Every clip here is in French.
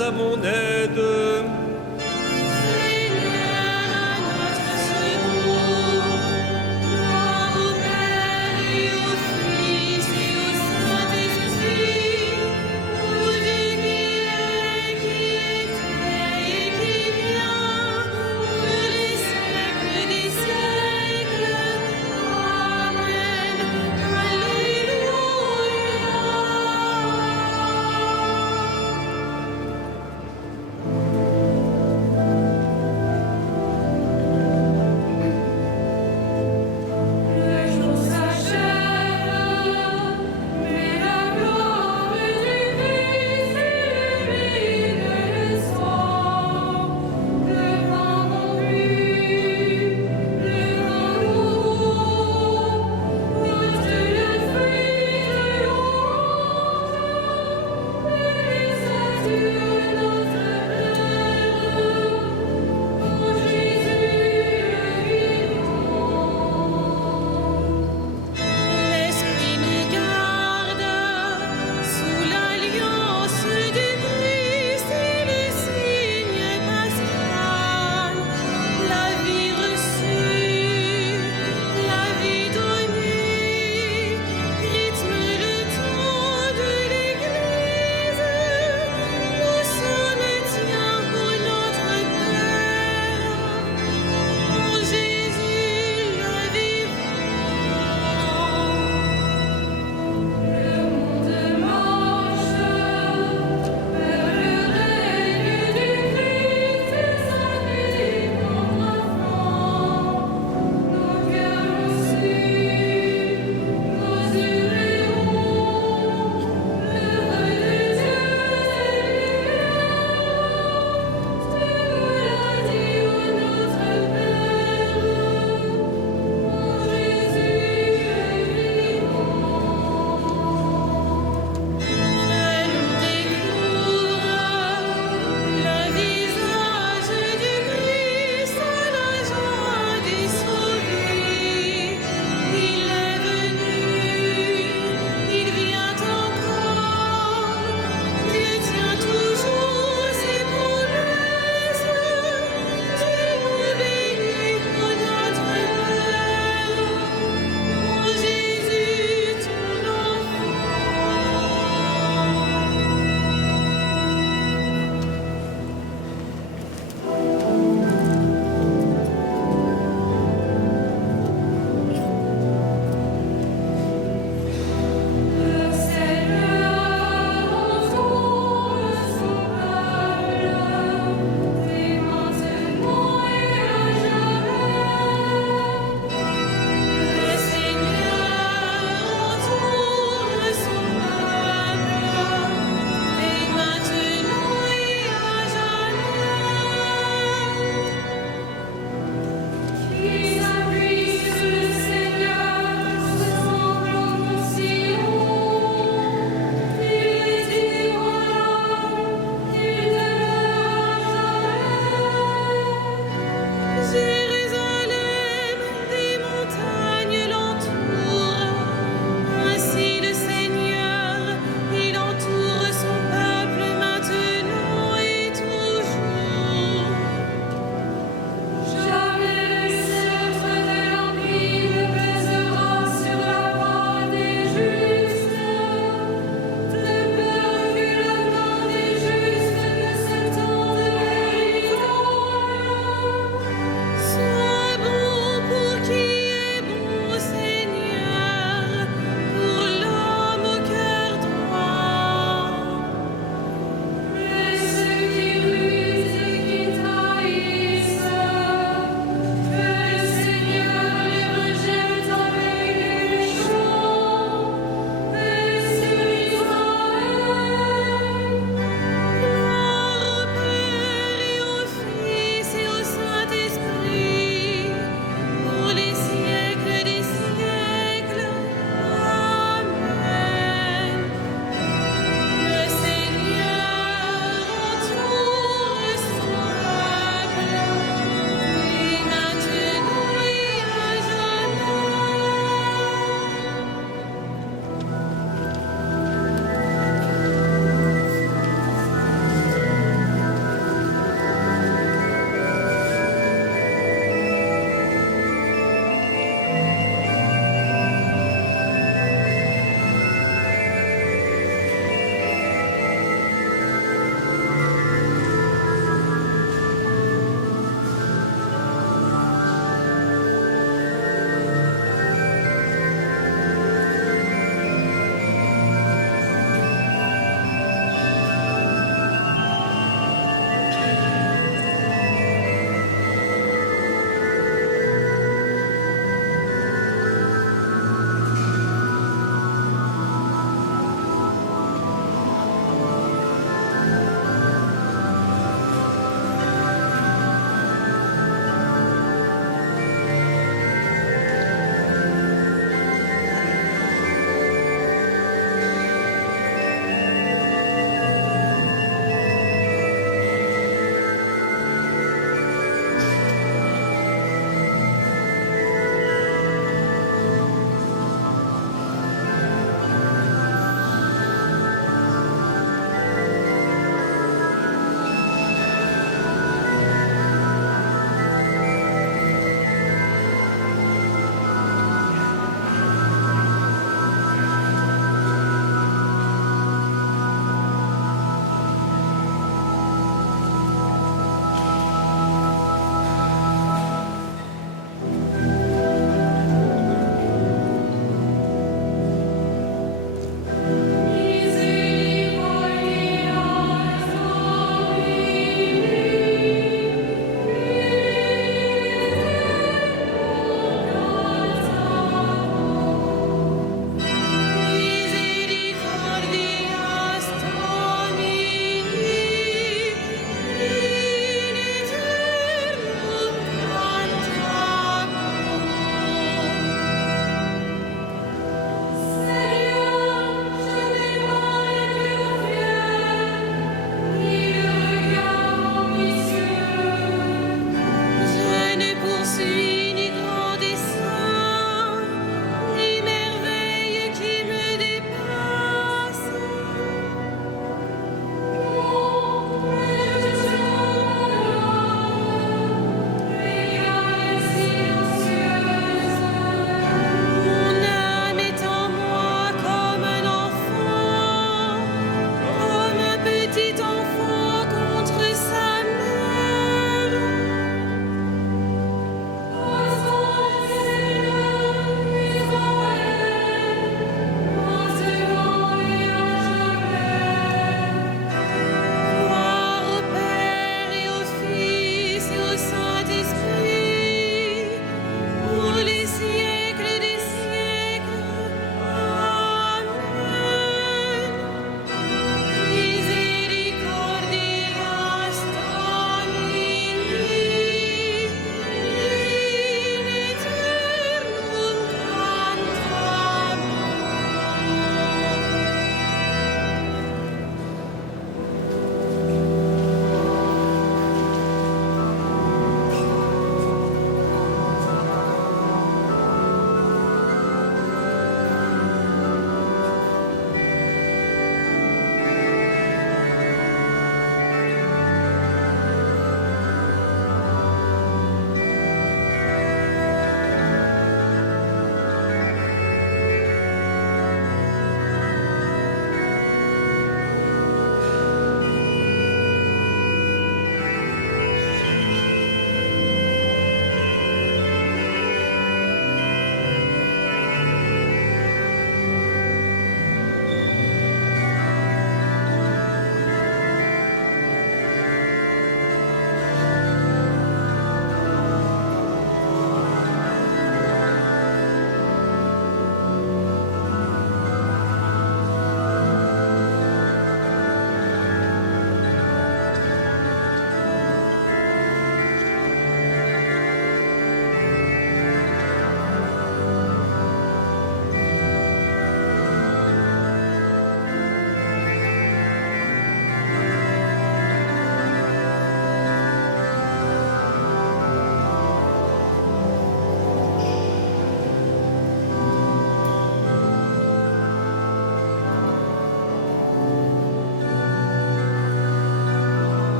à mon aide.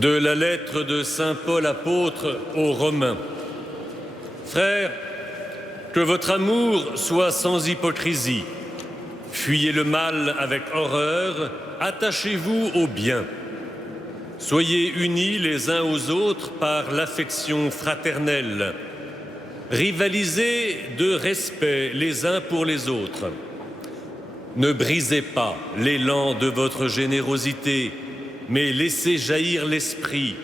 De la lettre de saint Paul apôtre aux Romains. Frères, que votre amour soit sans hypocrisie. Fuyez le mal avec horreur, attachez-vous au bien. Soyez unis les uns aux autres par l'affection fraternelle. Rivalisez de respect les uns pour les autres. Ne brisez pas l'élan de votre générosité, mais laissez jaillir l'esprit.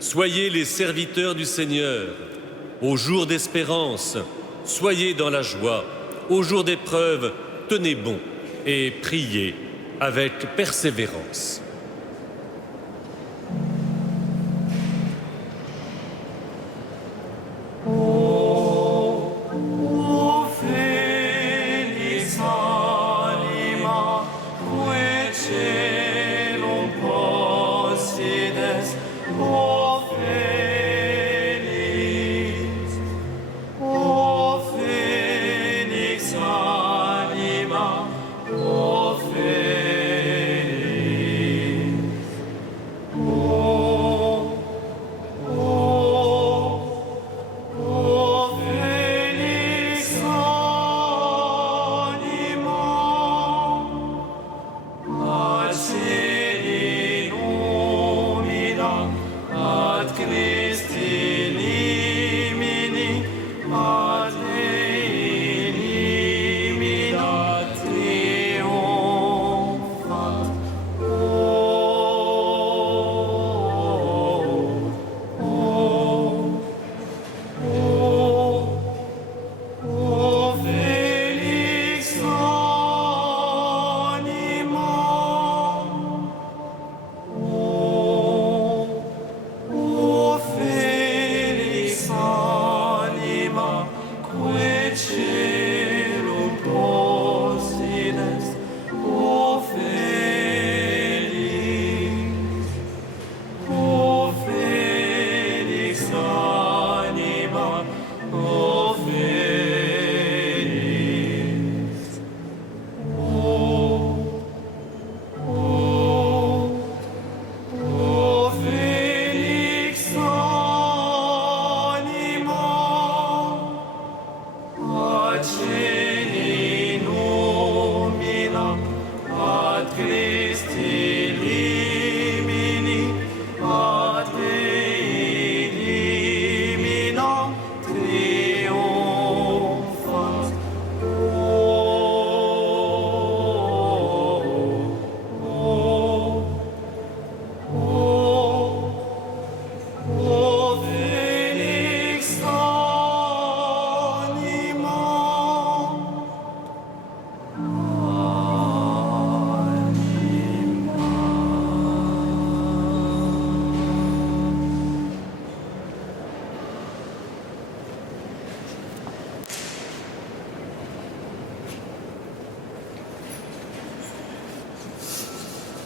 Soyez les serviteurs du Seigneur. Au jour d'espérance, soyez dans la joie. Au jour d'épreuve, tenez bon et priez avec persévérance.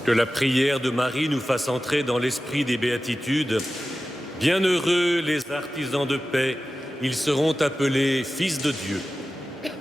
Que la prière de Marie nous fasse entrer dans l'esprit des béatitudes. Bienheureux les artisans de paix, ils seront appelés fils de Dieu. Amen.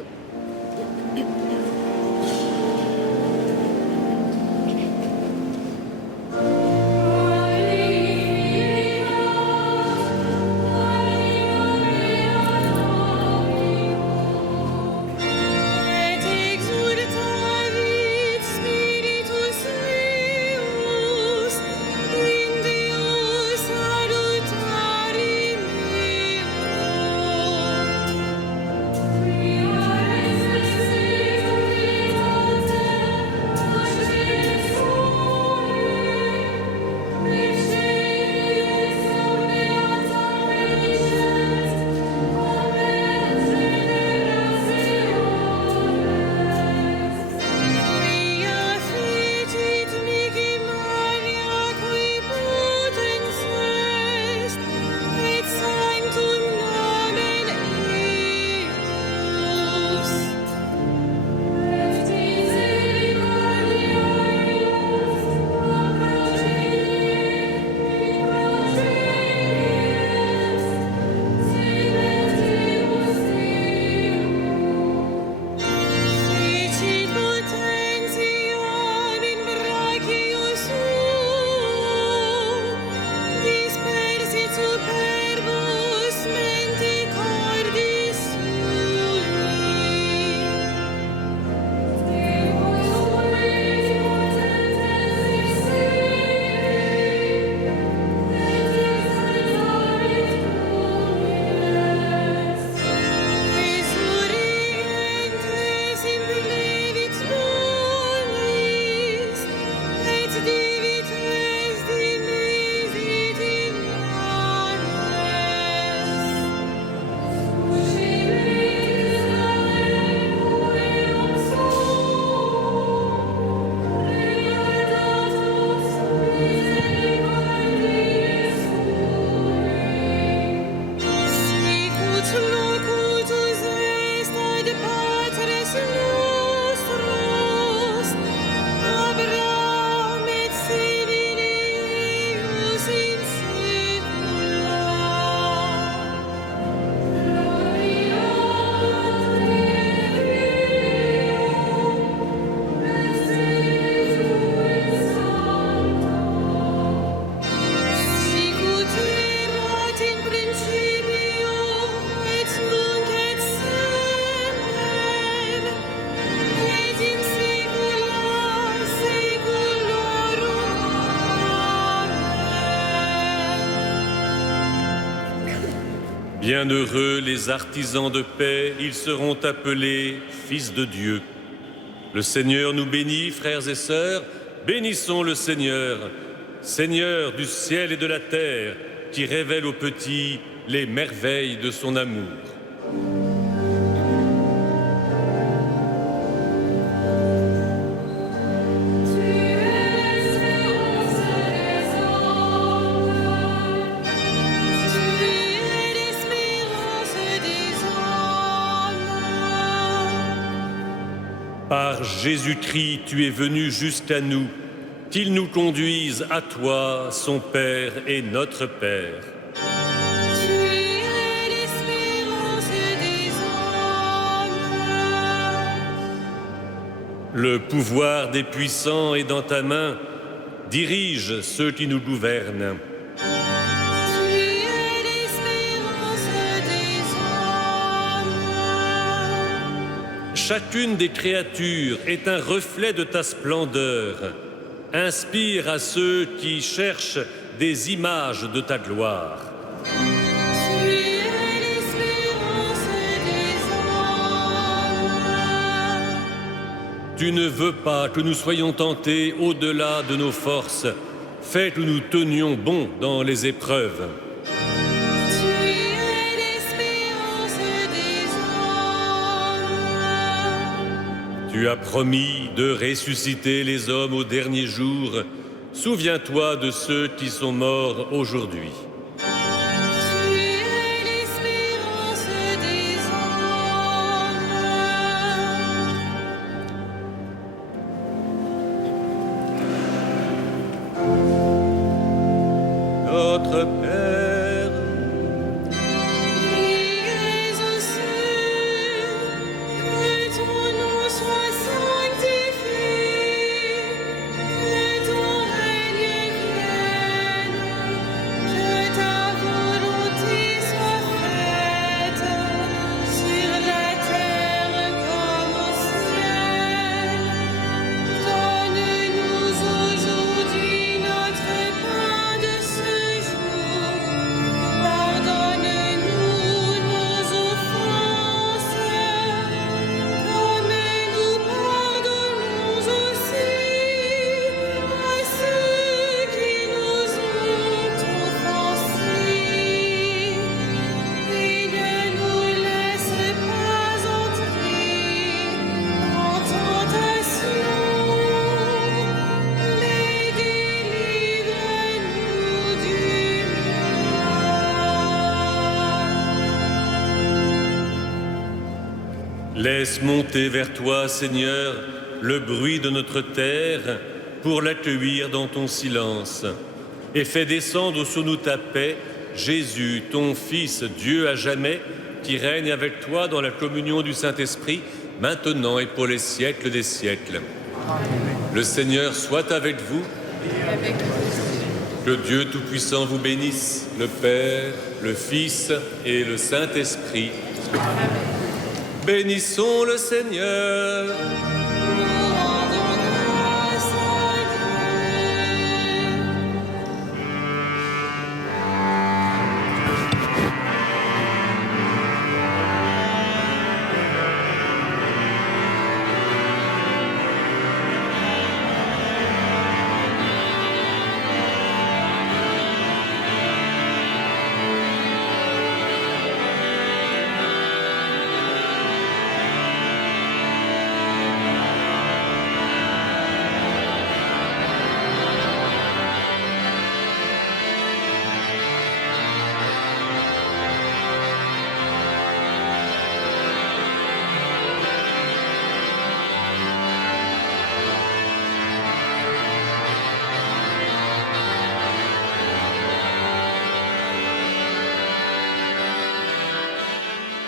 Bienheureux les artisans de paix, ils seront appelés fils de Dieu. Le Seigneur nous bénit, frères et sœurs, bénissons le Seigneur, Seigneur du ciel et de la terre, qui révèle aux petits les merveilles de son amour. Par Jésus-Christ, tu es venu jusqu'à nous, qu'il nous conduise à toi, son Père et notre Père. Tu es l'espérance des hommes. Le pouvoir des puissants est dans ta main, dirige ceux qui nous gouvernent. Chacune des créatures est un reflet de ta splendeur. Inspire à ceux qui cherchent des images de ta gloire. Tu es l'espérance des hommes. Tu ne veux pas que nous soyons tentés au-delà de nos forces. Fais que nous tenions bon dans les épreuves. Tu as promis de ressusciter les hommes au dernier jour. Souviens-toi de ceux qui sont morts aujourd'hui. Tu es l'espérance des hommes. Notre Père, qui es aux cieux, que ton nom soit sanctifié, que ton règne vienne, que ta volonté soit faite sur la terre comme au ciel. Donne-nous aujourd'hui notre pain de ce jour. Pardonne-nous nos offenses, comme nous pardonnons aussi à ceux qui nous ont offensés. Et ne nous laisse pas entrer en tentation, mais délivre-nous du mal. laisse monter vers toi, Seigneur, le bruit de notre terre pour l'accueillir dans ton silence. Et fais descendre sur nous ta paix, Jésus, ton Fils, Dieu à jamais, qui règne avec toi dans la communion du Saint-Esprit, maintenant et pour les siècles des siècles. Le Seigneur soit avec vous. Que Dieu Tout-Puissant vous bénisse, le Père, le Fils et le Saint-Esprit. Bénissons le Seigneur.